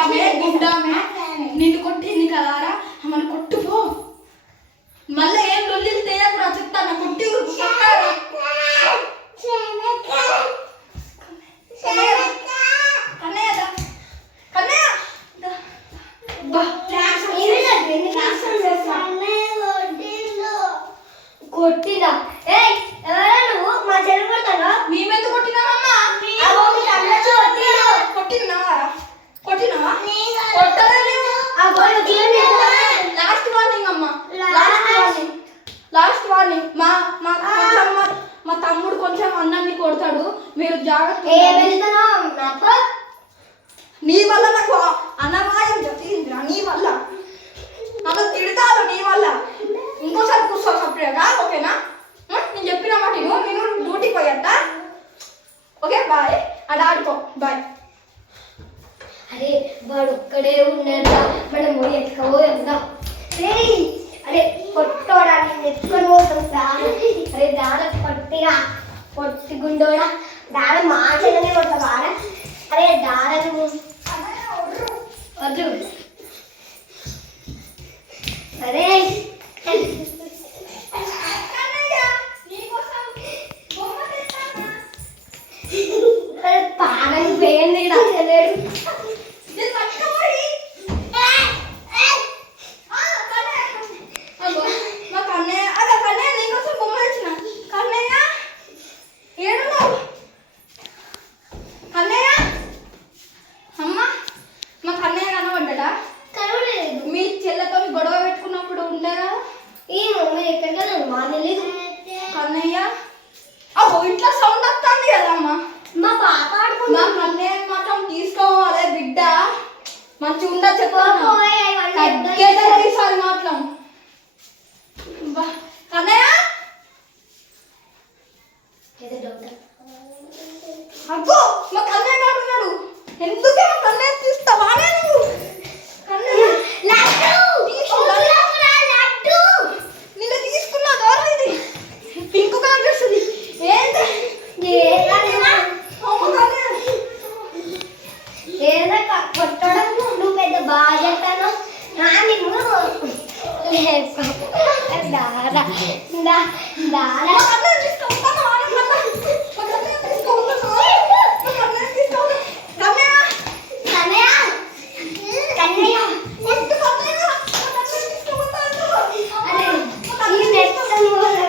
ఆమె గుండామె. నిన్ను కొట్టింది కదారా ఆమెను కొట్టుపో మళ్ళీ ఏం లొల్లిలు తేయకురా చెప్తాను కొట్టి. కొట్టినా. ఏయ్ ఎవరా నువ్వు? మా చెల్లి కొడతాను. మీరు జాగ్రత్త నీ వల్ల నాకు అనవాయం జరిగిందిరా నీ వల్ల. నన్ను తిడతారు నీ వల్ల. ఇంకోసారి కూర్చో సపరేట్గా ఓకేనా? నేను చెప్పిన మాట. నేను డ్యూటీకి పోయట ఓకే బాయ్. అది ఆడుకో. బాయ్. అరే వాడు ఒక్కడే ఉన్నాడా మనం ఏయ్ అరే పొట్టోడానికి ఎత్తుకొని పోతాం. దాన అరే దాన పొట్టిగా పొట్టి గుండోడా. దాన మాటలనే కొడతాం ఆడ అరే దాన నువ్వు. వద్దు అరే అరే ఈ మమ్మీ ఎక్కడికి వెళ్ళాను మా తెలీదు కన్నయ్య? ఇట్లా సౌండ్ వస్తుంది కదమ్మా. మా పాప మా ఆడుకుంటా కన్నయ్య మాత్రం తీసుకోవాలి బిడ్డ. మంచిగా ఉందా ఈసారి మాత్రం. కొట్టడం నువ్వు పెద్ద బాగా చెప్తాను నా నిన్ను దారా దారా. మా కన్నయ్య. తీసుకుంటాను వాడే